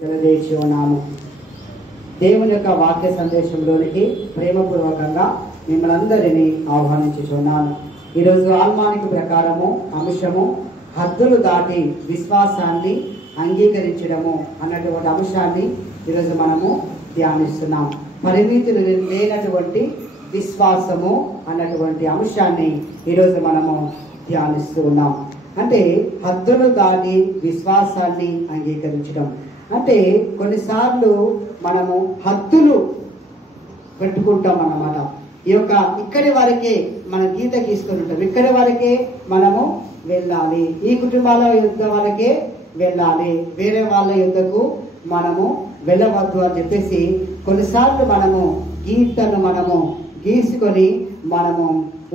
తెలియజేస్తున్నాము. దేవుని యొక్క వాక్య సందేశంలోనికి ప్రేమపూర్వకంగా మిమ్మల్ని అందరినీ ఆహ్వానించుచున్నాను. ఈరోజు ఆల్మానిక ప్రకారము అంశము హద్దులు దాటి విశ్వాసాన్ని అంగీకరించడము అన్నటువంటి అంశాన్ని ఈరోజు మనము ధ్యానిస్తున్నాం. పరిమితులు లేనటువంటి విశ్వాసము అన్నటువంటి అంశాన్ని ఈరోజు మనము ధ్యానిస్తూ ఉన్నాం. అంటే హద్దులు దాటి విశ్వాసాన్ని అంగీకరించడం అంటే కొన్నిసార్లు మనము హద్దులు పెట్టుకుంటాం అన్నమాట. ఇక్కడి వరకే మన గీత గీసుకొని ఉంటాం, ఇక్కడి వరకే మనము వెళ్ళాలి, ఈ కుటుంబాల యుద్ధ వాళ్ళకే వెళ్ళాలి, వేరే వాళ్ళ యుద్ధకు మనము వెళ్ళవద్దు అని చెప్పేసి కొన్నిసార్లు మనము గీతను మనము గీసుకొని మనము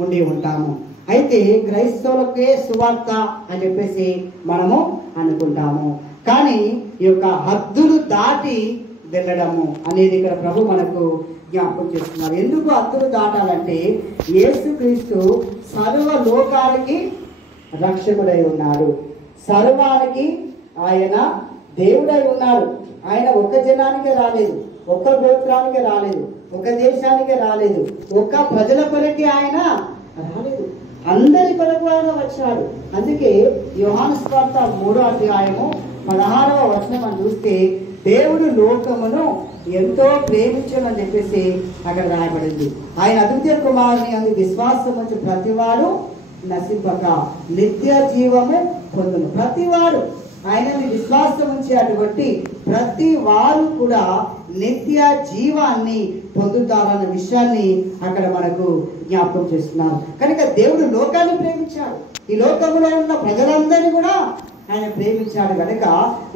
ఉండి ఉంటాము. అయితే క్రైస్తవులకే సువార్త అని చెప్పేసి మనము అనుకుంటాము. కానీ ఈ యొక్క హద్దులు దాటి వెళ్ళడము అనేది ఇక్కడ ప్రభు మనకు జ్ఞాపకం చేస్తున్నారు. ఎందుకు హద్దులు దాటాలంటే యేసుక్రీస్తు సర్వ లోకానికి రక్షకుడై ఉన్నాడు, సర్వానికి ఆయన దేవుడై ఉన్నాడు. ఆయన ఒక జనానికి రాలేదు, ఒక గోత్రానికి రాలేదు, ఒక దేశానికి రాలేదు, ఒక ప్రజల కొరకి ఆయన రాలేదు, అందరి కొరకు ఆయన వచ్చాడు. అందుకే యోహాను సువార్త 3వ అధ్యాయము 16వ వచనం మనం చూస్తే దేవుడు లోకమును ఎంతో ప్రేమించని చెప్పేసి అక్కడ రాయబడింది. ఆయన అద్వితీయ కుమారుని అందు విశ్వాసం వచ్చి ప్రతివాడు నశింపక నిత్య జీవము పొందును. ప్రతివాడు ఆయనని విశ్వాసం ఉంచేటువంటి ప్రతి వారు కూడా నిత్య జీవాన్ని పొందుతారన్న విషయాన్ని అక్కడ మనకు జ్ఞాపకం చేస్తున్నారు. కనుక దేవుడు లోకాన్ని ప్రేమించాడు, ఈ లోకంలో ఉన్న ప్రజలందరినీ కూడా ఆయన ప్రేమించాడు. కనుక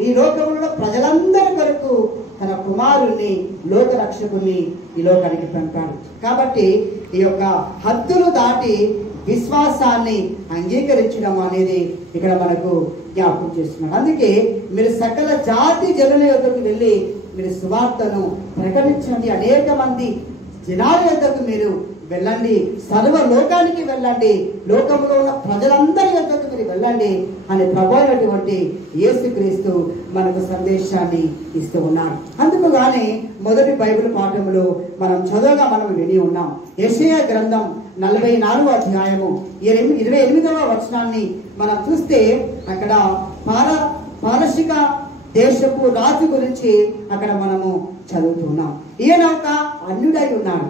ఈ లోకంలో ప్రజలందరి కొరకు తన కుమారుణ్ణి లోక రక్షకుని ఈ లోకానికి పంపాడు. కాబట్టి ఈ యొక్క హద్దులు దాటి విశ్వాసాన్ని అంగీకరించడం అనేది ఇక్కడ మనకు జ్ఞాపకం చేస్తున్నాడు. అందుకే మీరు సకల జాతి జనుల యొద్దకు వెళ్ళి మీరు సువార్తను ప్రకటించండి, అనేక మంది జనాల యొద్దకు మీరు వెళ్ళండి, సర్వ లోకానికి వెళ్ళండి, లోకంలో ఉన్న ప్రజలందరి యొద్దకు మీరు వెళ్ళండి అని ప్రభు అయినటువంటి యేసుక్రీస్తు మనకు సందేశాన్ని ఇస్తూ ఉన్నాడు. అందుకు గాని మొదటి బైబిల్ పాఠములు మనం చదువుగా మనం విని ఉన్నాం. యెషయా గ్రంథం 44వ అధ్యాయము 28వ వచనాన్ని మనం చూస్తే అక్కడ పారసిక దేశపు రాజు గురించి అక్కడ మనము చదువుతున్నాం. ఈయన ఒక అన్యుడై ఉన్నాడు,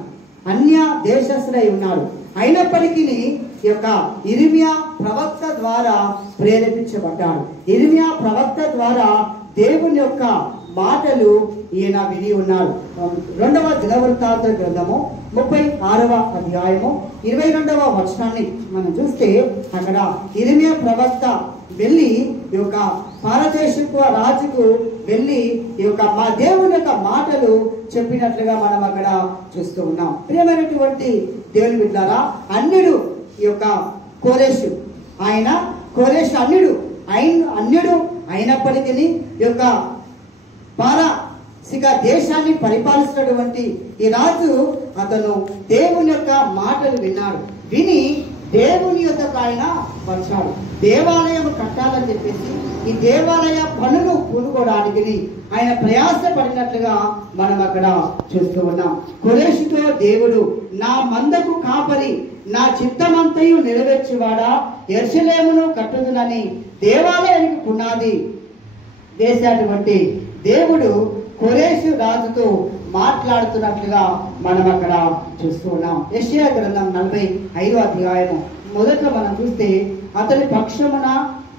అన్య దేశస్థుడై ఉన్నాడు. అయినప్పటికీ ఈ యొక్క ఇర్మియా ప్రవక్త ద్వారా ప్రేరేపించబడ్డాడు. ఇర్మియా ప్రవక్త ద్వారా దేవుని యొక్క మాటలు ఈయన విని ఉన్నాడు. 2వ దినవృత్తాంత గ్రంథము 36వ అధ్యాయము 22వ వచనాన్ని మనం చూస్తే అక్కడ ఇర్మియా ప్రవక్త వెళ్ళి ఈ యొక్క పారదేశపు రాజుకు వెళ్ళి ఈ యొక్క మా దేవుని యొక్క మాటలు చెప్పినట్లుగా మనం అక్కడ చూస్తూ ఉన్నాం. ప్రియమైనటువంటి దేవుని బిడ్డలారా, అన్యుడు ఈ యొక్క కోరేషు, ఆయన కోరేషు అన్యుడు అయినప్పటికీ ఈ యొక్క పారసిక దేశాన్ని పరిపాలిస్తున్నటువంటి ఈ రాజు అతను దేవుని యొక్క మాటలు విన్నాడు. విని దేవుని యొద్దకు ఆయన వచ్చాడు. దేవాలయం కట్టాలని చెప్పేసి ఈ దేవాలయ పనులు పూనుకోవడానికి ఆయన ప్రయాస పడినట్లుగా మనం అక్కడ చూస్తూ ఉన్నాం. కోరేషుతో దేవుడు నా మందకు కాపరి, నా చిత్తమంతయు నెరవేర్చేవాడా, యెరూషలేమును కట్టుదునని దేవాలయానికి పునాది వేసేటువంటి దేవుడు కోరేషు రాజుతో మాట్లాడుతున్నట్లుగా మనం అక్కడ చూస్తూ ఉన్నాం. యెషయా గ్రంథం 45వ అధ్యాయము మొదట మనం చూస్తే అతని పక్షమున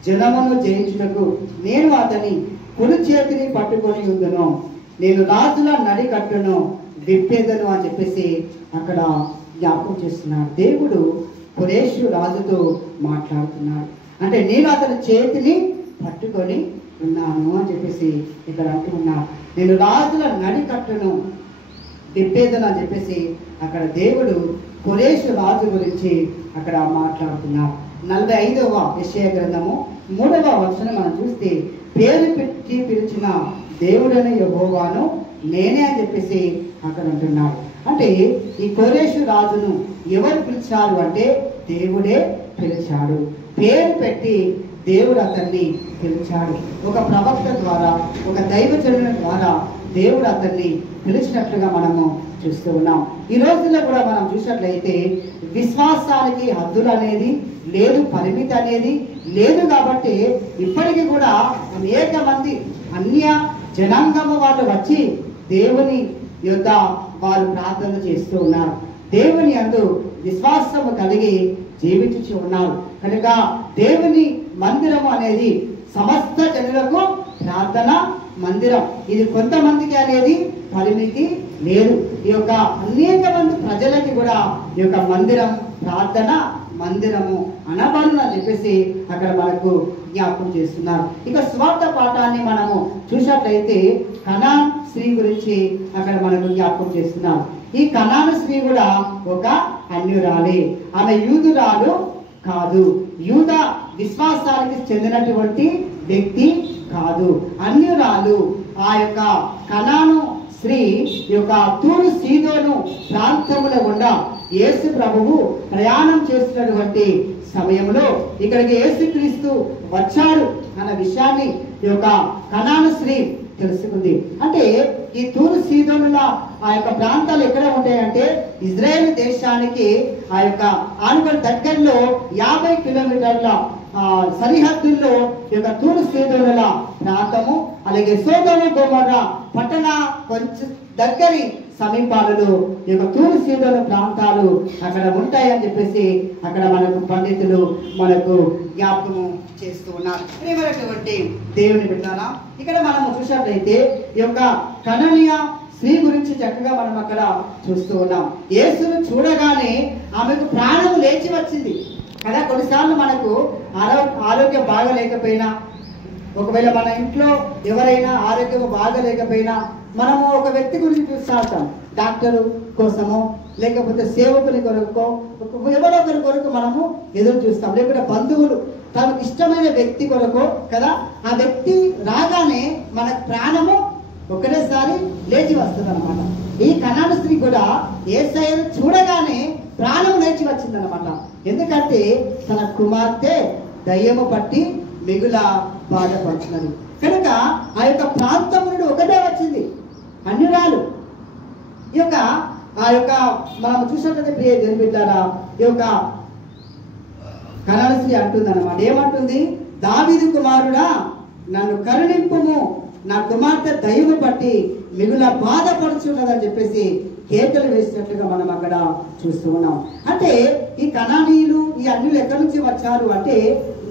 జనమును జయించుటకు నేను అతని కుడి చేతిని పట్టుకొని ఉందును, నేను రాజుల నడికట్టును విప్పేదను అని చెప్పేసి అక్కడ జ్ఞాపకం చేస్తున్నాడు. దేవుడు కోరేషు రాజుతో మాట్లాడుతున్నాడు. అంటే నేను అతని చేతిని పట్టుకొని ఉన్నాను అని చెప్పేసి ఇక్కడ అంటున్నాడు. నేను రాజుల నడికట్టును విప్పేదను అని చెప్పేసి అక్కడ దేవుడు కోరేషు రాజు గురించి అక్కడ మాట్లాడుతున్నారు. 45వ యెషయా గ్రంథము 3వ వచనం మనం చూస్తే పేరు పెట్టి పిలిచిన దేవుడైన యెహోవాను నేనే అని చెప్పేసి అక్కడ అంటున్నాడు. అంటే ఈ కోరేషు రాజును ఎవరు పిలిచారు అంటే దేవుడే పిలిచాడు. పేరు పెట్టి దేవుడు అతన్ని పిలిచాడు. ఒక ప్రవక్త ద్వారా, ఒక దైవజనుల ద్వారా దేవుడు అతన్ని పిలిచినట్లుగా మనము చూస్తూ ఉన్నాం. ఈ రోజుల్లో కూడా మనం చూసినట్లయితే విశ్వాసానికి హద్దులు అనేది లేదు, పరిమితి అనేది లేదు. కాబట్టి ఇప్పటికీ కూడా అనేక మంది అన్య జనాంగము వాళ్ళు వచ్చి దేవుని యొద్ద వారు ప్రార్థన చేస్తూ ఉన్నారు. దేవుని యందు విశ్వాసము కలిగి జీవించి ఉన్నారు. కనుక దేవుని మందిరము అనేది సమస్త జనులకు ప్రార్థన మందిరం. ఇది కొంతమందికి అనేది పరిమితి లేదు. ఈ యొక్క అనేక మంది ప్రజలకి కూడా ఈ యొక్క మందిరం ప్రార్థన మందిరము అనబడును అని చెప్పేసి అక్కడ మనకు జ్ఞాపకం చేస్తున్నారు. ఇక స్వార్థ పాఠాన్ని మనము చూసినట్లయితే కనాన్ స్త్రీ గురించి అక్కడ మనకు జ్ఞాపకం చేస్తున్నారు. ఈ కనాను స్త్రీ కూడా ఒక అన్యురాలే. ఆమె యూదురాలు కాదు, యూద విశ్వాసానికి చెందినటువంటి వ్యక్తి కాదు, అన్యురాలు. ఆ యొక్క కనాను స్త్రీ యొక్క తూరు సీదోను ప్రాంతముల గుండా యేసు ప్రభువు ప్రయాణం చేస్తున్నటువంటి సమయంలో ఇక్కడికి యేసుక్రీస్తు వచ్చాడు అన్న విషయాన్ని ఈ యొక్క కనాను స్త్రీ తెలుసుకుంది. అంటే ఈ తూరు సీదోనుల ఆ యొక్క ప్రాంతాలు ఎక్కడ ఉంటాయంటే ఇజ్రాయేల్ దేశానికి ఆ యొక్క ఆనుకొని దగ్గరలో 50 కిలోమీటర్ల సరిహద్దుల్లో ఈ యొక్క తూరు సీదోనుల ప్రాంతము, అలాగే సొదొమ గొమొర్ర పట్టణ కొంచెం దగ్గరి సమీపాలలో ఈ యొక్క తూరు సీదోను ప్రాంతాలు అక్కడ ఉంటాయని చెప్పేసి అక్కడ మనకు పండితులు మనకు జ్ఞాపకము చేస్తూ ఉన్నారు. ప్రియమైనటువంటి దేవుని బిడ్డలారా, ఇక్కడ మనము చూసినట్లయితే ఈ యొక్క కననీయ స్త్రీ గురించి చక్కగా మనం అక్కడ చూస్తూ ఉన్నాం. యేసును చూడగానే ఆమెకు ప్రాణము లేచి వచ్చింది కదా. కొన్నిసార్లు మనకు ఆరోగ్యం బాగలేకపోయినా, ఒకవేళ మన ఇంట్లో ఎవరైనా ఆరోగ్యం బాగలేకపోయినా మనము ఒక వ్యక్తి గురించి చూస్తూ ఉంటాం. డాక్టరు కోసమో లేకపోతే సేవకుని కొరకు, ఎవరో ఒకరి కొరకు మనము ఎదురు చూస్తాం. లేకపోతే బంధువులు తనకు ఇష్టమైన వ్యక్తి కొరకు కదా. ఆ వ్యక్తి రాగానే మన ప్రాణము ఒకటేసారి లేచి వస్తుంది అనమాట. ఈ కనాను స్త్రీ కూడా యేసయ్యను చూడగానే ప్రాణం లేచి వచ్చింది అనమాట. ఎందుకంటే తన కుమార్తె దయ్యము పట్టి మిగుల బాధపడుతున్నది కనుక ఆ యొక్క ప్రాంతం నుండి ఒకటే వచ్చింది, అన్యురాలు. ఈ యొక్క ఆ యొక్క మనం చూసినట్లయితే ప్రియ దేవుని బిడ్డలారా, ఈ యొక్క కనాను స్త్రీ అంటుంది అనమాట. ఏమంటుంది? దావీదు కుమారుడా నన్ను కరుణింపుము, నా కుమార్తె దయ్యము పట్టి మిగుల బాధపడుచున్నదని చెప్పేసి కేకలు వేసినట్లుగా మనం అక్కడ చూస్తూ ఉన్నాం. అంటే ఈ కనానీయులు, ఈ అన్యులు ఎక్కడి నుంచి వచ్చారు అంటే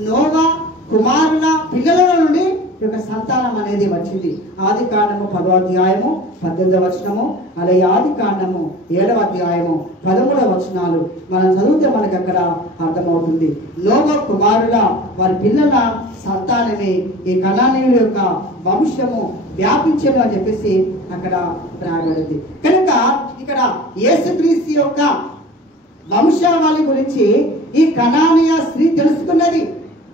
నోవా కుమారుల పిల్లల నుండి యొక్క సంతానం అనేది వచ్చింది. ఆది కాండము 10వ అధ్యాయము 18వ వచనము, అలాగే ఆది కాండము 7వ అధ్యాయము 13వ వచనాలు మనం చదివితే మనకు అక్కడ అర్థమవుతుంది. నోవా కుమారుల వారి పిల్లల సంతానమే ఈ కనానీయుల యొక్క వంశము వ్యాపించను అని చెప్పేసి అక్కడ రాయబడింది. కనుక ఇక్కడ యేసుక్రీస్తు యొక్క వంశావళి గురించి ఈ కనానీయ స్త్రీ తెలుసుకున్నది.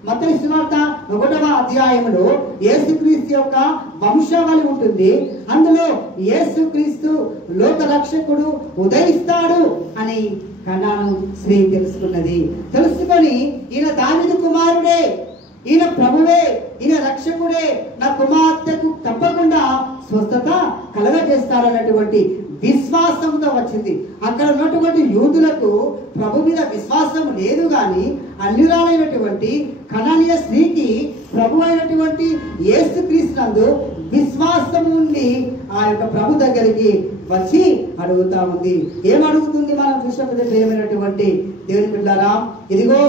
మత్తయి సువార్త 1వ అధ్యాయంలో యేసుక్రీస్తు యొక్క వంశావళి ఉంటుంది. అందులో యేసుక్రీస్తు లోక రక్షకుడు ఉదయిస్తాడు అని కనాను స్త్రీ తెలుసుకున్నది. తెలుసుకొని ఈయన దావీదు కుమారుడే, ఈయన ప్రభువే, ఈయన రక్షకుడే, నా కుమార్తెకు తప్పకుండా స్వస్థత కలగజేస్తారన్నటువంటి విశ్వాసంతో వచ్చింది. అక్కడ ఉన్నటువంటి యూదులకు ప్రభు మీద విశ్వాసం లేదు, కానీ అన్యురాలైనటువంటి కనానీయ స్త్రీకి ప్రభు అయినటువంటి యేసుక్రీస్తునందు విశ్వాసం ఉండి ఆ యొక్క ప్రభు దగ్గరికి వచ్చి అడుగుతా ఉంది. ఏమడుగుతుంది? మనం చూసినప్పుడు ప్రియమైనటువంటి దేవుని బిడ్డలారా, ఇదిగో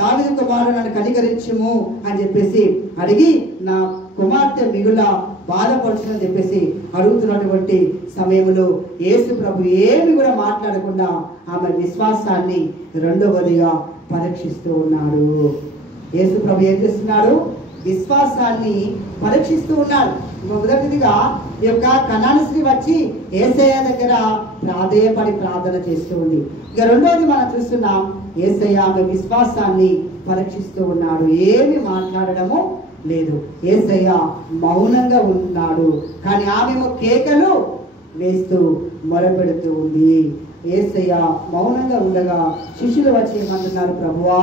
దావీదు కుమారుడు నన్ను కనికరించుము అని చెప్పేసి అడిగి నా కుమార్తె మిగుల బాధపడుతుందని చెప్పేసి అడుగుతున్నటువంటి సమయంలో యేసు ప్రభు ఏమి కూడా మాట్లాడకుండా ఆమె విశ్వాసాన్ని రెండవదిగా పరీక్షిస్తూ ఉన్నాడు. యేసు ప్రభు ఏం చేస్తున్నాడు? విశ్వాసాన్ని పరీక్షిస్తూ ఉన్నాడు. మొదటిదిగా ఈ యొక్క కనాను స్త్రీ వచ్చి యేసయ్య దగ్గర ప్రాధేయపడి ప్రార్థన చేస్తూ ఉంది. ఇక రెండోది మనం చూస్తున్నాం, యేసయ్య ఆమె విశ్వాసాన్ని పరీక్షిస్తూ ఉన్నాడు. ఏమి మాట్లాడడము లేదు. యేసయ్య మౌనంగా ఉన్నాడు, కానీ ఆమెమో కేకలు వేస్తూ మొరపెడుతూ ఉంది. యేసయ్య మౌనంగా ఉండగా శిష్యులు వచ్చి ఏమంటున్నారు? ప్రభువా,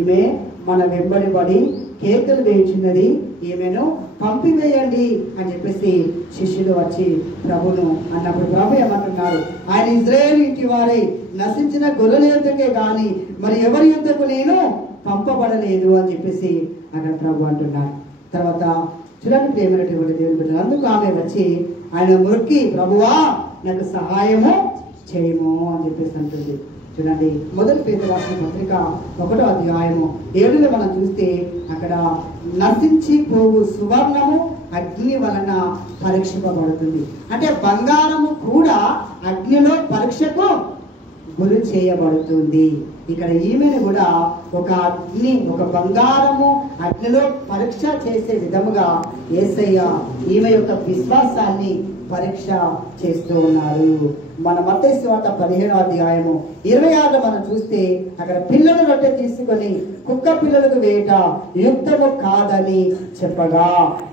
ఈమె మన వెంబడి పడి కేకలు వేయుచున్నది, ఈమెను పంపివేయండి అని చెప్పేసి శిష్యులు వచ్చి ప్రభును అన్నప్పుడు ప్రభు ఏమంటున్నారు, ఆయన ఇజ్రాయేలు ఇంటి వారై నశించిన గొర్రెల యుద్ధకే గాని మరి ఎవరి యుద్ధకు నేను పంపబడలేదు అని చెప్పేసి అక్కడ ప్రభు అంటున్నారు. తర్వాత చూడండి ప్రేమైనటువంటి దేవుని బిడ్డలు, అందుకు ఆమె వచ్చి ఆయన మొక్కి, ప్రభువా నాకు సహాయము చేయము అని చెప్పేసి అంటుంది. చూడండి మొదటి పేతురు రాసిన పత్రిక 1వ అధ్యాయము 7లో మనం చూస్తే అక్కడ నశించి పోవు సువర్ణము అగ్ని వలన పరీక్షింపబడుతుంది. అంటే బంగారము కూడా అగ్నిలో పరీక్షకు గురి చేయబడుతుంది. ఇక్కడ ఈమెను కూడా ఒక బంగారము అగ్నిలో పరీక్ష చేసే విధముగా యేసయ్య ఈమె యొక్క విశ్వాసాన్ని పరీక్ష చేస్తూ ఉన్నారు. మన మత్తయి సువార్త 15వ అధ్యాయము 26లో మనం చూస్తే అక్కడ పిల్లల రొట్టె తీసుకొని కుక్క పిల్లలకు వేయట యుక్తము కాదని చెప్పగా,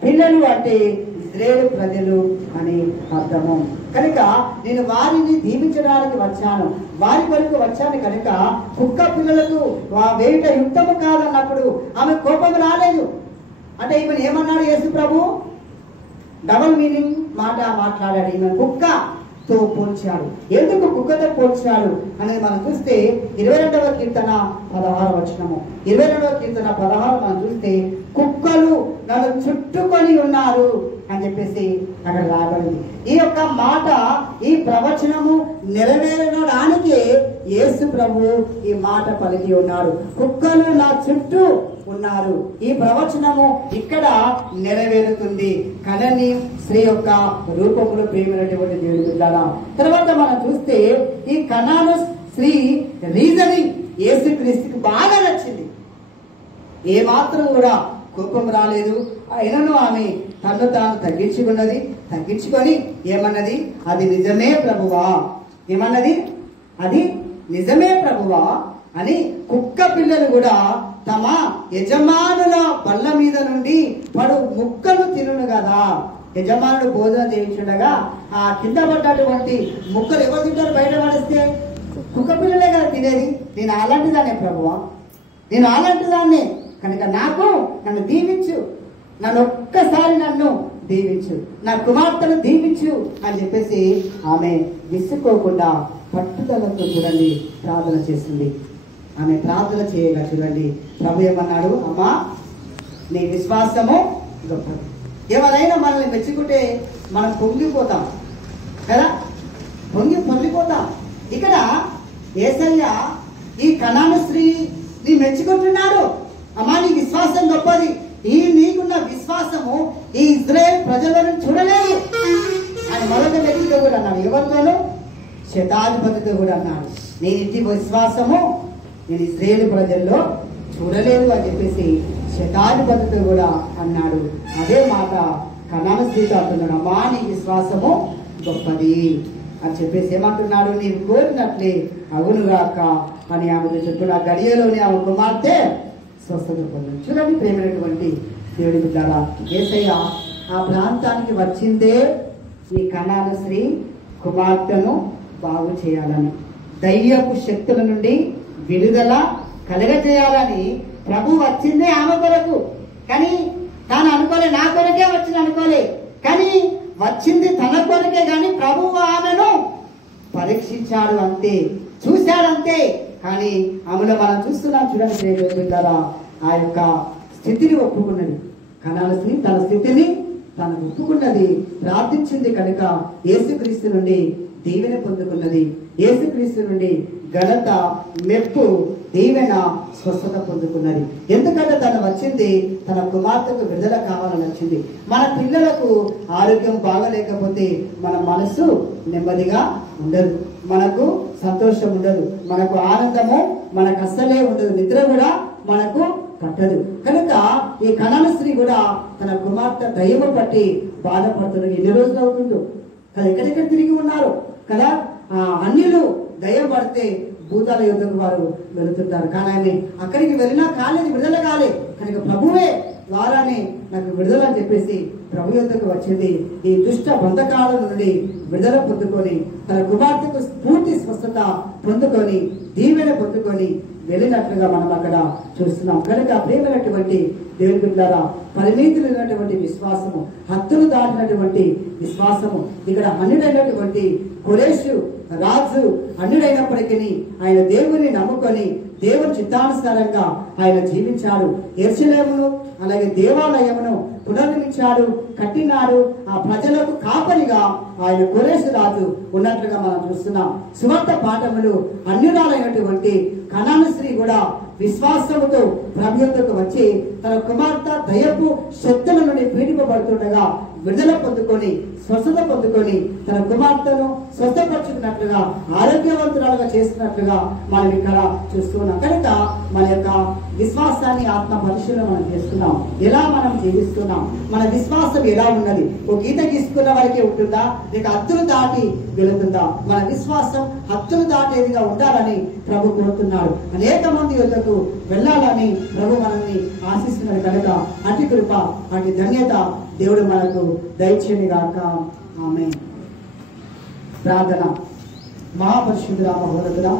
పిల్లలు అంటే ఇశ్రాయేలు ప్రజలు అని అర్థము. కనుక నేను వారిని దీవించడానికి వచ్చాను, వారి కొరకు వచ్చాను కనుక కుక్క పిల్లలకు వేయట యుక్తము కాదన్నప్పుడు ఆమె కోపం రాలేదు. అంటే ఈమెను ఏమన్నాడు యేసు ప్రభు? డబల్ మీనింగ్ మాట మాట్లాడాడు. ఈమె కుక్కతో పోల్చాడు. ఎందుకు కుక్కతో పోల్చాడు అనేది మనం చూస్తే 22వ కీర్తన 16వ వచనము. 22వ కీర్తన 16 మనం చూస్తే కుక్కలు నన్ను చుట్టుకొని ఉన్నారు అని చెప్పేసి అక్కడ రాబడింది. ఈ యొక్క మాట, ఈ ప్రవచనము నెరవేరడానికి యేసు ప్రభు ఈ మాట పలికి ఉన్నాడు. కుక్కలు నా చుట్టూ ఉన్నారు. ఈ ప్రవచనము ఇక్కడ నెరవేరుతుంది. కనని స్త్రీ యొక్క రూపంలో ప్రేమైనటువంటి దేవుని బిడ్డలారా. తర్వాత మనం చూస్తే ఈ కనాను స్త్రీ రీజనింగ్ యేసుక్రీస్తుకి బాగా నచ్చింది. ఏ మాత్రం కూడా కోపం రాలేదు. అయినను ఆమె తను తాను తగ్గించుకొని ఏమన్నది? అది నిజమే ప్రభువా. ఏమన్నది? అది నిజమే ప్రభువా అని కుక్క పిల్లలు కూడా తమ యజమానుల బల్ల మీద నుండి పడు ముక్కలు తినును కదా. యజమానుడు భోజనం చేయించుండగా ఆ కింద పడ్డటువంటి ముక్కలు ఎవరు తింటారు? బయట పడిస్తే కుక్క పిల్లలే కదా తినేది. నేను అలాంటి దాన్నే ప్రభువా, నేను అలాంటి దాన్నే కనుక నన్ను దీవించు, ఒక్కసారి నన్ను దీవించు, నా కుమార్తెను దీవించు అని చెప్పేసి ఆమె విసుక్కోకుండా పట్టుదలతో చూడండి ప్రార్థన చేస్తుంది. ఆమె ప్రార్థన చేయగా చూడండి ప్రభు ఏమన్నాడు? అమ్మా నీ విశ్వాసము గొప్పది. ఎవరైనా మనల్ని మెచ్చుకుంటే మనం పొంగిపోతాం కదా, పొంగిపోతాం. ఇక్కడ యేసయ్య ఈ కనాను స్త్రీని మెచ్చుకుంటున్నాడు. అమ్మా నీ విశ్వాసం గొప్పది. ఈ నీకున్న విశ్వాసము ఈ ఇజ్రాయేల్ ప్రజలను చూడలేదు అని మరొక వ్యక్తితో కూడా అన్నాడు. ఎవరితోనూ? శతాధిపతితో కూడా అన్నాడు. నేను ఇంటి విశ్వాసము నేను ఇజ్రాయేల్ ప్రజల్లో చూడలేదు అని చెప్పేసి శతాధిపతితో కూడా అన్నాడు. అదే మాట కనాను స్త్రీతో అంటున్నాడు. అమ్మా నీ విశ్వాసము గొప్పది అని చెప్పేసి ఏమంటున్నాడు? నీవు కోరినట్లే అగునుగాక అని ఆమెతో చెప్పిన గడియలోని ఆమె కుమార్తె స్వస్థత పొందింది. చూడండి ప్రేమైనటువంటి దేవుడి బిడ్డలారా, యేసయ్య ఆ ప్రాంతానికి వచ్చిందే ఈ కనాను స్త్రీ కుమార్తెను బాగు చేయాలని, దయ్యపు శక్తుల నుండి విడుదల కలగజేయాలని ప్రభు వచ్చిందే ఆమె కొరకు. కానీ తాను అనుకోలే, నా కొరకే వచ్చింది అనుకోలే, కానీ వచ్చింది తన కొరకే. కానీ ప్రభువు ఆమెను పరీక్షించాడు అంతే, చూశాడంతే. కానీ ఆమెలో మనం చూస్తున్నాం చూడండి ప్రియమిత్రులారా, ఆ యొక్క స్థితిని ఒప్పుకున్నది. కనాను స్త్రీ తన స్థితిని తను ఒప్పుకున్నది, ప్రార్థించింది కనుక యేసుక్రీస్తు నుండి దీవెన పొందుకున్నది. యేసుక్రీస్తు నుండి ఘనత, మెప్పు, దీవెన, స్వస్థత పొందుకున్నది. ఎందుకంటే తను వచ్చింది తన కుమార్తెకు విడుదల కావాలని వచ్చింది. మన పిల్లలకు ఆరోగ్యం బాగలేకపోతే మన మనసు నెమ్మదిగా ఉండదు, మనకు సంతోషం ఉండదు, మనకు ఆనందము మనకు అస్సలే ఉండదు, నిద్ర కూడా మనకు పట్టదు. కనుక ఈ కనాను స్త్రీ కూడా తన కుమార్తె దయ్యము పట్టి బాధపడుతున్నారు. ఎన్ని రోజులు అవుతుందో కదా, ఎక్కడెక్కడ తిరిగి ఉన్నారు కదా. అన్యులు దయ్యం పడితే భూతాల యుద్ధకు వారు వెళుతుంటారు. కానీ ఆమె అక్కడికి వెళ్ళినా కాలేదు, విడుదల కాలే. కనుక ప్రభువే ద్వారానే నాకు విడుదల అని చెప్పేసి ప్రభు యుద్ధకు వచ్చింది. ఈ దుష్ట బంధకాల నుండి విడుదల పొందుకొని తన కుమార్తెకు పూర్తి స్వస్థత పొందుకొని దీవెన పొందుకొని వెళ్ళినట్లుగా మనం అక్కడ చూస్తున్నాం. కనుక ప్రియమైనటువంటి దేవుని బిడ్డలారా, పరిమితులైనటువంటి విశ్వాసము, హద్దులు దాటినటువంటి విశ్వాసము, ఇక్కడ అన్యుడైనటువంటి ఖురేషు రాజు అన్యుడైనప్పటికీ ఆయన దేవుని నమ్ముకొని దేవుని చిత్తానుసారంగా ఆయన జీవించాడు. యెరూషలేమును అలాగే దేవాలయమును పునర్నిర్మించాడు, కట్టినాడు. ఆ ప్రజలకు కాపరిగా ఆయన ఖురేషు రాజు ఉన్నట్లుగా మనం చూస్తున్నాం. సువార్త పాఠములు అన్యురాలైనటువంటి కనాను స్త్రీ కూడా విశ్వాసముతో ప్రభు యొద్దకు వచ్చి తన కుమార్తె దయ్యపు శక్తుల నుండి పీడింపబడుతుండగా విడుదల పొందుకొని స్వస్థత పొందుకొని తన కుమార్తెను స్వస్థపరుచుకున్నట్లుగా ఆరోగ్యవంతురాలుగా చేస్తున్నట్లుగా మనం ఇక్కడ చూస్తున్నాం. కనుక మన యొక్క విశ్వాసాన్ని ఆత్మ పరిశీలన మనం చేస్తున్నాం. ఎలా మనం జీవిస్తున్నాం, మన విశ్వాసం ఎలా ఉన్నది? ఒక గీత గీసుకున్న వరకే ఉంటుందా, లేక హద్దులు దాటి వెళుతుందా? మన విశ్వాసం హద్దులు దాటేదిగా ఉండాలని ప్రభు కోరుతున్నాడు. అనేక మంది యొద్దకు వెళ్ళాలని ప్రభు మనల్ని ఆశిస్తున్నాడు. కనుక అతి కృప, అతి ధన్యత దేవుడు మనకు దయచేయని గాక. ఆమేన్. ప్రార్థన. మహాపరిశుద్ధుడా, మహోన్నతుడా,